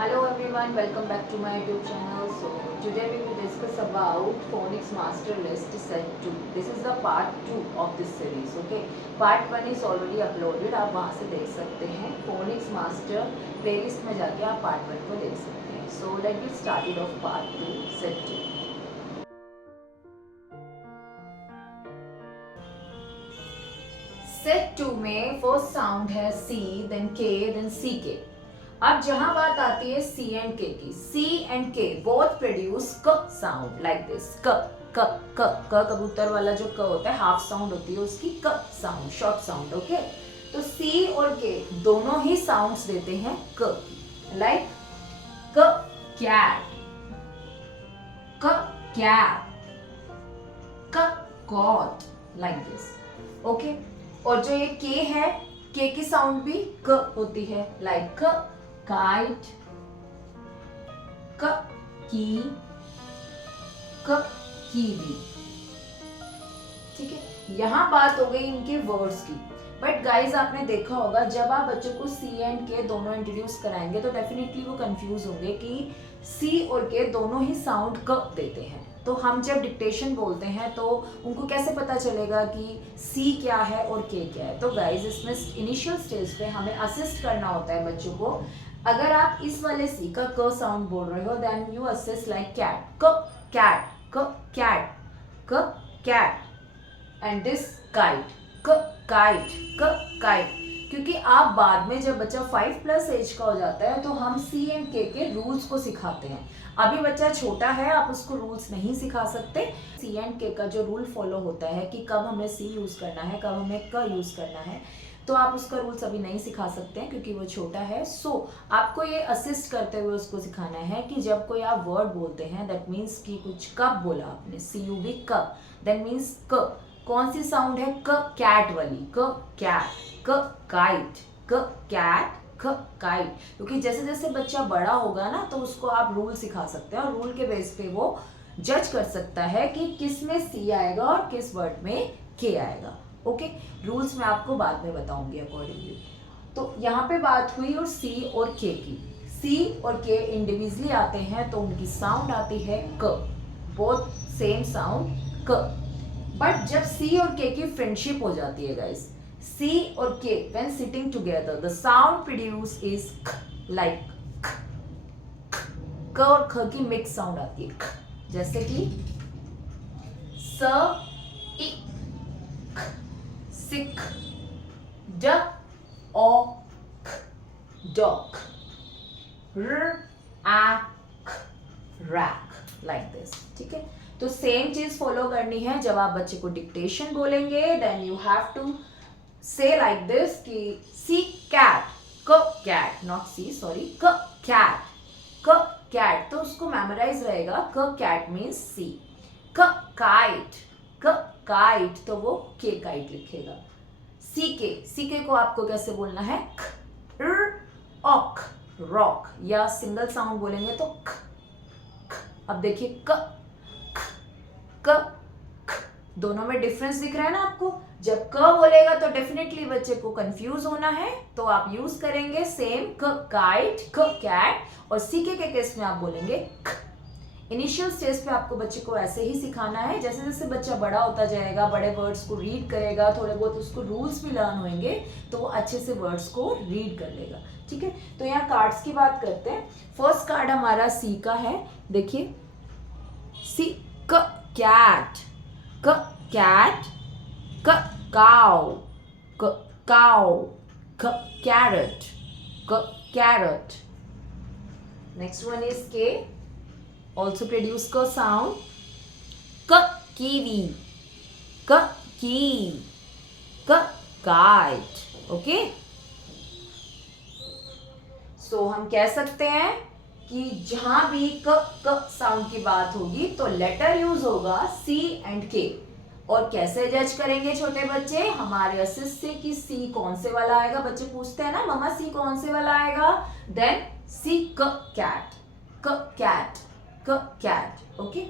Hello everyone, welcome back to my YouTube channel. So today we will discuss about Phonics Master List Set 2. This is the part 2 of this series. Okay, part 1 is already uploaded. आप वहाँ से देख सकते हैं. Phonics Master playlist में जाके आप part 1 को देख सकते हैं. So let's get started of part 2 set 2. Set 2 में फर्स्ट साउंड है C, then K, then CK. अब जहां बात आती है C एंड K की, C and K both produce क साउंड लाइक दिस. क क क क कबूतर वाला जो क होता है, हाफ साउंड होती है उसकी क साउंड, शॉर्ट साउंड. ओके, तो C और K दोनों ही साउंड्स देते हैं क, लाइक क कैट, क कैट, क कॉट, लाइक दिस. ओके, और जो ये K है, K की साउंड भी क होती है, लाइक क काइट, क की, क कीवी. ठीक है, यहां बात हो गई इनके वर्ड्स की. बट गाइज आपने देखा होगा जब आप बच्चों को C एंड K दोनों इंट्रोड्यूस कराएंगे तो डेफिनेटली वो कंफ्यूज होंगे कि C और K दोनों ही साउंड क देते हैं. तो हम जब डिक्टेशन बोलते हैं तो उनको कैसे पता चलेगा कि C क्या है और K क्या है. तो गाइज इसमें इनिशियल स्टेज पे हमें असिस्ट करना होता है बच्चों को. अगर आप इस वाले C का क साउंड बोल रहे हो then you assist like cat, क कैट, क कैट, क कैट, एंड दिस काइट, क काइट, क काइट. क्योंकि आप बाद में जब बच्चा 5+ एज का हो जाता है तो हम C एंड K के रूल्स को सिखाते हैं. अभी बच्चा छोटा है, आप उसको रूल्स नहीं सिखा सकते. C एंड K का जो रूल फॉलो होता है कि कब हमें C यूज करना है, कब हमें क यूज करना है, तो आप उसका रूल्स अभी नहीं सिखा सकते हैं क्योंकि वो छोटा है. सो आपको ये असिस्ट करते हुए उसको सिखाना है कि जब कोई आप वर्ड बोलते हैं दैट मीन्स कि कुछ कब बोला आपने, CUB कब, दैट मीन्स क. कौन सी साउंड है? क कैट वाली, क कैट, क काइट, क कैट, क काइट. क्योंकि जैसे जैसे बच्चा बड़ा होगा ना तो उसको आप रूल सिखा सकते हैं और रूल के बेस पे वो जज कर सकता है कि किस में C आएगा और किस वर्ड में K आएगा. ओके, रूल्स मैं आपको बाद में बताऊंगी अकॉर्डिंगली. तो यहाँ पे बात हुई और C और K की. C और K इंडिविजुअली आते हैं तो उनकी साउंड आती है क, बोथ सेम साउंड क. बट जब C और K की फ्रेंडशिप हो जाती है गाइस, C और K when sitting together the sound produced is k, like k, k. क और ख की मिक्स साउंड आती है k, जैसे कि स इ ख, सिक, ड ओ ख, डॉक, र आ ख, रैक, लाइक दिस. ठीक है, तो सेम चीज फॉलो करनी है जब आप बच्चे को डिक्टेशन बोलेंगे. देन यू हैव टू से लाइक दिस कि सी कैट, क कैट, नॉट सी, सॉरी, क कैट, क कैट. तो उसको मेमोराइज रहेगा, क कैट मीन्स सी. क काइट, क काइट, तो वो के काइट लिखेगा. सी के को आपको कैसे बोलना है? ख, र ऑक, रॉक, या सिंगल साउंड बोलेंगे तो ख, ख. अब देखिए क क ख, दोनों में डिफरेंस दिख रहा है ना आपको. जब क बोलेगा तो डेफिनेटली बच्चे को कंफ्यूज होना है, तो आप यूज करेंगे सेम क काइट, क कैट, और सी के केस में आप बोलेंगे ख. इनिशियल स्टेज पे आपको बच्चे को ऐसे ही सिखाना है. जैसे जैसे बच्चा बड़ा होता जाएगा, बड़े वर्ड्स को रीड करेगा, थोड़े बहुत उसको रूल्स भी लर्न होंगे तो वो अच्छे से वर्ड्स को रीड कर लेगा. ठीक है, तो यहाँ कार्ड्स की बात करते हैं. फर्स्ट कार्ड हमारा सी का है. देखिए सी, क कैट, क कैट, क काउ, क काउ, क कैरट, क कैरट. नेक्स्ट वन इज के, also produce k sound, k kiwi, k key, k kite. Okay, so हम कह सकते हैं कि जहां भी क साउंड की बात होगी तो लेटर यूज होगा C एंड K. और कैसे जज करेंगे छोटे बच्चे? हमारे असिस्ट से कि C कौन से वाला आएगा. बच्चे पूछते हैं ना मम्मा C कौन से वाला आएगा, देन C क कैट, क कैट, क कैट. ओके,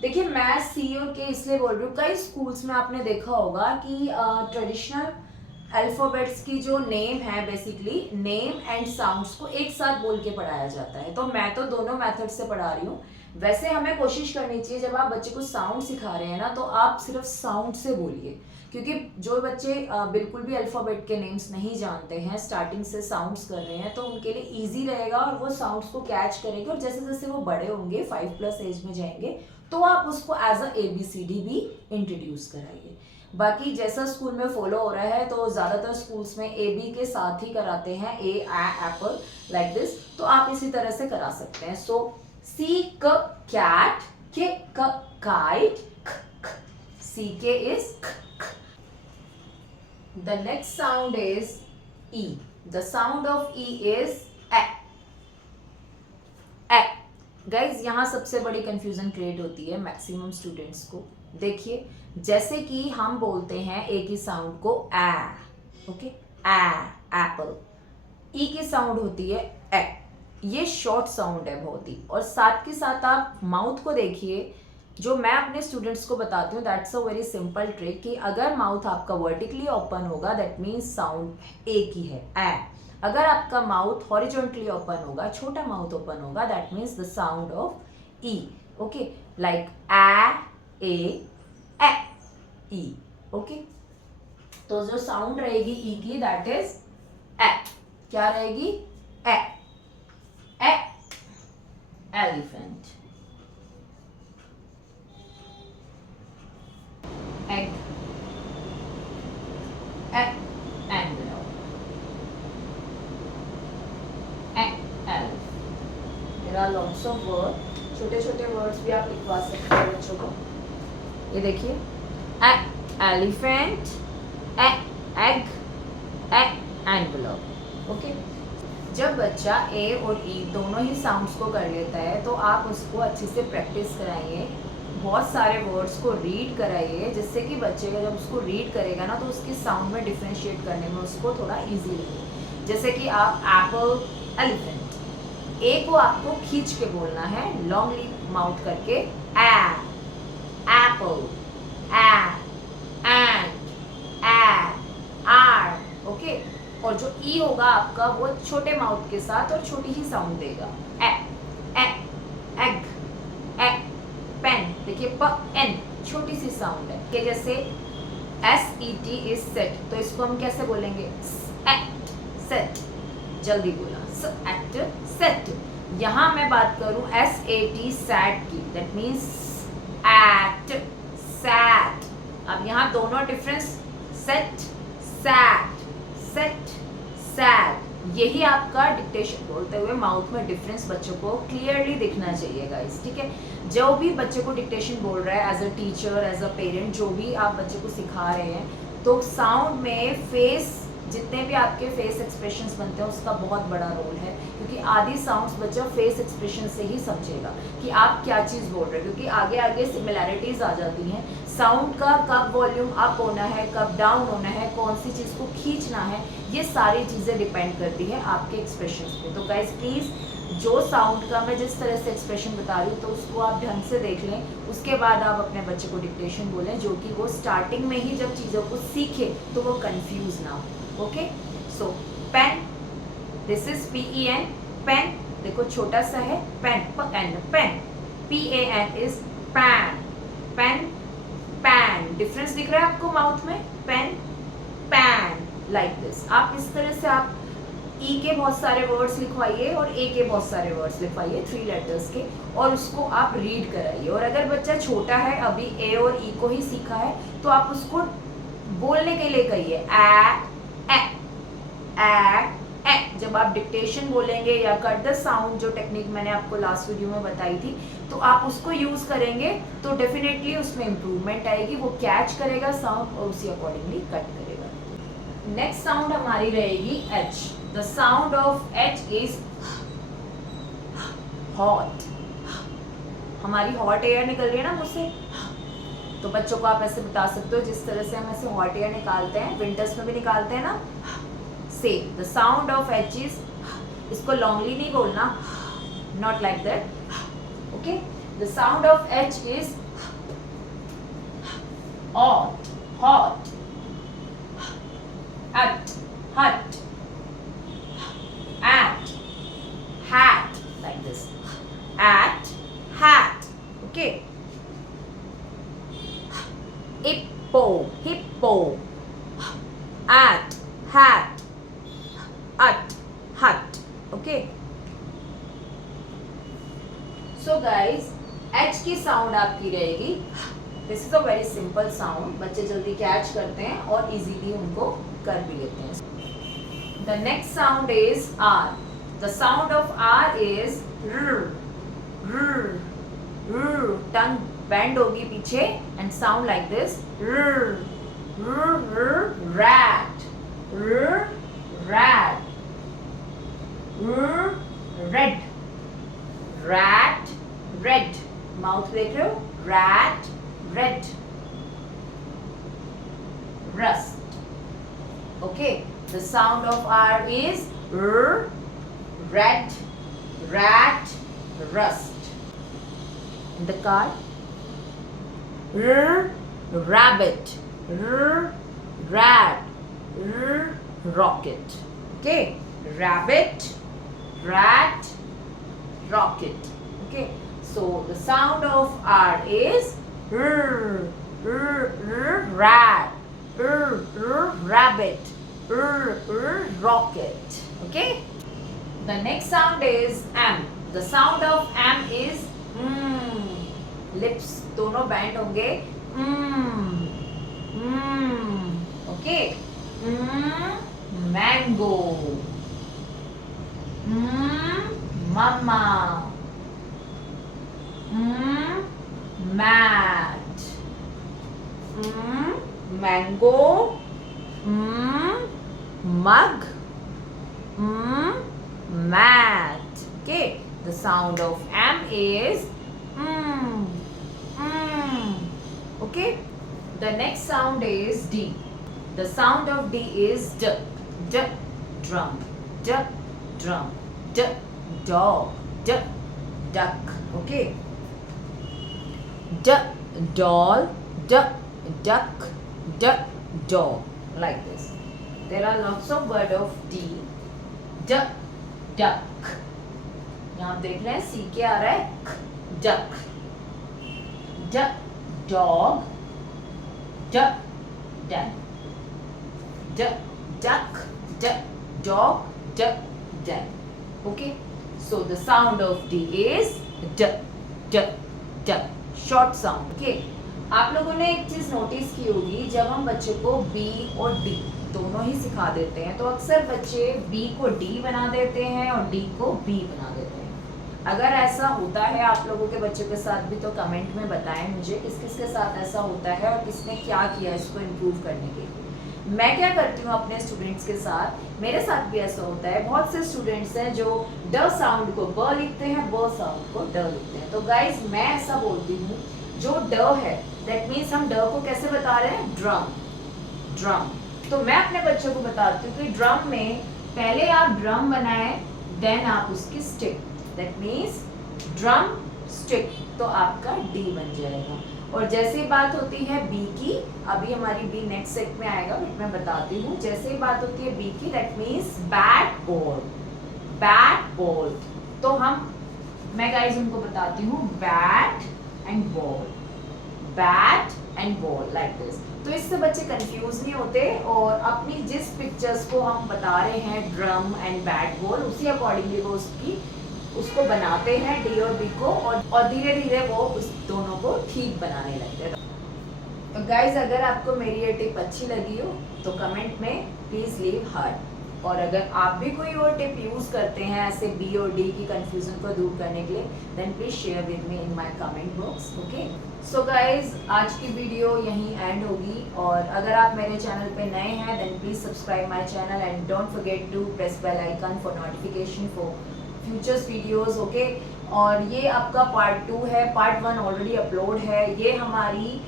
देखिए मैं C और K इसलिए बोल रही हूँ, कई स्कूल्स में आपने देखा होगा कि ट्रेडिशनल अल्फाबेट्स की जो नेम है, बेसिकली नेम एंड साउंड्स को एक साथ बोल के पढ़ाया जाता है। तो मैं तो दोनों मेथड से पढ़ा रही हूँ। वैसे हमें कोशिश करनी चाहिए जब आप बच्चे को साउंड सिखा रहे हैं ना, तो आप सिर्फ साउंड से बोलिए, क्योंकि जो बच्चे बिल्कुल भी अल्फाबेट के नेम्स नहीं जानते हैं, स्टार्टिंग से साउंड्स कर रहे हैं, तो उनके लिए ईजी रहेगा और वो साउंड्स को कैच करेंगे। और जैसे जैसे वो बड़े होंगे, 5+ एज में जाएंगे, तो आप उसको एज अ ABCD भी इंट्रोड्यूस कराइए। बाकी जैसा स्कूल में फॉलो हो रहा है, तो ज़्यादातर स्कूल्स में AB के साथ ही कराते हैं, A एप्पल लाइक दिस, तो आप इसी तरह से करा सकते हैं। सो C क कैट, K क kite, CK is k. The next sound is E. The sound of E is A. A. Guys, यहाँ सबसे बड़ी कंफ्यूजन क्रिएट होती है मैक्सिमम स्टूडेंट्स को। देखिए, जैसे कि हम बोलते हैं ए की साउंड को ए, ओके, एप्पल। ई की साउंड होती है ए। ये शॉर्ट साउंड है बहुत ही। और साथ के साथ आप माउथ को देखिए, जो मैं अपने स्टूडेंट्स को बताती हूँ, that's a very simple trick, कि अगर माउथ आपका वर्टिकली ओपन होगा, दैट मीन्स साउंड ए की है, ए। अगर आपका माउथ हॉरिजॉन्टली ओपन होगा, छोटा माउथ ओपन होगा, that means the sound of E, okay, like a E, okay. तो जो साउंड रहेगी ई की, दैट इज ए। क्या रहेगी? ए elephant, egg, envelope, elf. There are lots of words. छोटे छोटे वर्ड्स भी आप लिखवा सकते हैं बच्चों को। ये देखिए, एलिफेंट, एग, एनवेलप, ओके। जब बच्चा ए और ई दोनों ही साउंड्स को कर लेता है, तो आप उसको अच्छे से प्रैक्टिस कराइए, बहुत सारे वर्ड्स को रीड कराइए, जिससे कि बच्चे का जब उसको रीड करेगा ना, तो उसकी साउंड में डिफ्रेंशिएट करने में उसको थोड़ा इजी लगे। जैसे कि आप एप्पल, एलिफेंट, ए को आपको खींच के बोलना है, लॉन्गली माउथ करके, एप्पल, आर, ओके। और जो ई होगा आपका, वो छोटे माउथ के साथ और छोटी ही साउंड देगा, एग, पेन। देखिए, प एन छोटी सी साउंड है, कि जैसे SET इज सेट, तो इसको हम कैसे बोलेंगे? सेट। जल्दी बोला, सेट। यहाँ मैं बात करूं SAT सैट की, दैट मीन्स एट, सैट। अब यहाँ दोनों डिफरेंस, सेट, सैट। यही आपका डिक्टेशन बोलते हुए माउथ में डिफरेंस बच्चों को क्लियरली दिखना चाहिए गाइस, ठीक है। जो भी बच्चे को डिक्टेशन बोल रहा है, as a teacher, as a parent, जो भी आप बच्चे को सिखा रहे हैं, तो साउंड में फेस, जितने भी आपके फेस एक्सप्रेशंस बनते हैं, उसका बहुत बड़ा रोल है, क्योंकि आधी साउंड्स बच्चा फेस एक्सप्रेशन से ही समझेगा कि आप क्या चीज़ बोल रहे हो, क्योंकि आगे आगे सिमिलैरिटीज आ जाती हैं। साउंड का कब वॉल्यूम अप होना है, कब डाउन होना है, कौन सी चीज़ को खींचना है, ये सारी चीज़ें डिपेंड करती है आपके एक्सप्रेशंस पे। तो गाइस प्लीज़, जो साउंड का मैं जिस तरह से एक्सप्रेशन बता रही हूँ, तो उसको आप ढंग से देख लें, उसके बाद आप अपने बच्चे को डिक्टेशन बोलें, जो कि वो स्टार्टिंग में ही जब चीज़ों को सीखे तो वो कंफ्यूज ना हो, okay. So pen, this is PEN, pen. देखो छोटा सा है, pen, pen, PAN is pan, pen, pan. Difference दिख रहा है आपको माउथ में? Pen, pan, like this. आप इस तरह से आप ई के बहुत सारे वर्ड्स लिखवाइए और ए के बहुत सारे वर्ड्स लिखवाइए, 3 लेटर्स के, और उसको आप रीड कराइए। और अगर बच्चा छोटा है, अभी ए और ई को ही सीखा है, तो आप उसको बोलने के लिए कहिए, ए। जब आप डिक्टेशन बोलेंगे या कट द साउंड, जो टेक्निक मैंने आपको लास्ट वीडियो में बताई थी, तो आप उसको यूज करेंगे तो डेफिनेटली उसमें इंप्रूवमेंट आएगी, वो कैच करेगा साउंड और उसी अकॉर्डिंगली कट करेगा। नेक्स्ट साउंड हमारी रहेगी H। The sound of H is hot. हमारी हॉट एयर निकल रही है ना मुंह से, तो बच्चों को आप ऐसे बता सकते हो, जिस तरह से हम ऐसे हॉट एयर निकालते हैं, विंटर्स में भी निकालते हैं ना, से the sound of H is, इसको लॉन्गली नहीं बोलना, not like that, okay. The sound of H is hot, hut, hut, at, hat, like this, at, hat, okay. Hippo, hippo, at, hat, hut, okay. So guys, H की sound आपकी रहेगी. This is a very simple sound. बच्चे जल्दी catch करते हैं और easily उनको कर भी लेते हैं. The next sound is R. The sound of R is R. Tongue bend होगी पीछे and sound like this. Rat, rat, red, rat, red. Mouth देख रहे हो? Rat, red. Rust. Okay. The sound of R is R, red, rat, rust. In the card, R, rabbit, R, rat, R, rocket. Okay. Rabbit, rat, rocket. Okay. So the sound of R is R, rat, rabbit, rocket. Okay. The next sound is M. The sound of M is lips दोनों bend होंगे. Okay. Mango. Mama. Mat. Mango. Mug. Mat. Okay. The sound of M is okay. The next sound is D. The sound of D is D. D. Drum. D. Drum. D. Dog. D. Duck. Okay. D. Doll. D. Duck. D. Dog. Like this. There are lots of word of D. D. Duck. यहाँ आप देख रहे हैं C के आ रहा है duck. D. Dog. D. Duck. D. Duck. D. Dog. D. Duck. Okay. So the sound of D is D. D. D. Short sound. Okay. आप लोगों ने एक चीज नोटिस की होगी, जब हम बच्चे को B और D दोनों ही सिखा देते हैं तो अक्सर बच्चे B को D बना देते हैं और D को B बना देते हैं. अगर ऐसा होता है आप लोगों के बच्चों के साथ भी तो कमेंट में बताएं मुझे किस किस के साथ ऐसा होता है और किसने क्या किया इसको इम्प्रूव करने के लिए. मैं क्या करती हूँ अपने स्टूडेंट्स के साथ, मेरे साथ भी ऐसा होता है. बहुत से स्टूडेंट्स हैं जो ड साउंड को ब लिखते हैं, ब साउंड को ड लिखते हैं. तो गाइज मैं ऐसा बोलती हूँ जो ड है दैट मीन्स हम ड को कैसे बता रहे हैं, ड्रम. ड्रम. तो मैं अपने बच्चों को बताती हूँ कि ड्रम में पहले आप ड्रम बनाएं देन आप उसकी stick, that means drum stick, तो आपका डी बन जाएगा. और जैसे ही बात होती है बी की, अभी हमारी बी नेक्स्ट सेट में आएगा बट मैं बताती हूँ. जैसे ही बात होती है बी की that means bat ball. Bat ball. तो मैं गाइस उनको बताती हूँ bat and ball. Bat and ball like this. तो इससे बच्चे कंफ्यूज नहीं होते और अपनी जिस पिक्चर्स को हम बता रहे हैं ड्रम एंड बैट बॉल उसी अकॉर्डिंगली वो उसको बनाते हैं डी और बी को और धीरे धीरे वो उस दोनों को ठीक बनाने लगते हैं. तो गाइज अगर आपको मेरी ये टिप अच्छी लगी हो तो कमेंट में प्लीज लीव हार्ट. और अगर आप भी कोई और टिप यूज करते हैं ऐसे बी और डी की कंफ्यूजन को दूर करने के लिए then please share with me in my comment box. Okay. So guys आज की वीडियो यहीं एंड होगी और अगर आप मेरे चैनल पे नए हैं then please subscribe my channel and don't forget to press bell icon for notification for futures videos. Okay. और ये आपका पार्ट 2 है. पार्ट 1 ऑलरेडी अपलोड है. ये हमारी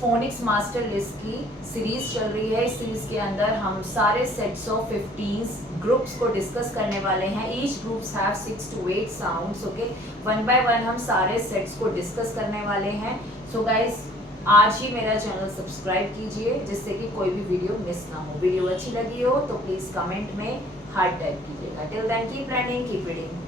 फोनिक्स मास्टर लिस्ट की सीरीज चल रही है. इस सीरीज के अंदर हम सारे सेट्स ऑफ 15 ग्रुप्स को डिस्कस करने वाले हैं. Each groups have 6 to 8 sounds. Okay. 1 by 1 हम सारे सेट्स को डिस्कस करने वाले हैं. सो गाइज आज ही मेरा चैनल सब्सक्राइब कीजिए जिससे कि कोई भी वीडियो मिस ना हो। वीडियो अच्छी लगी हो तो प्लीज कमेंट में हार्ट टाइप कीजिएगा। Till then keep learning, keep reading.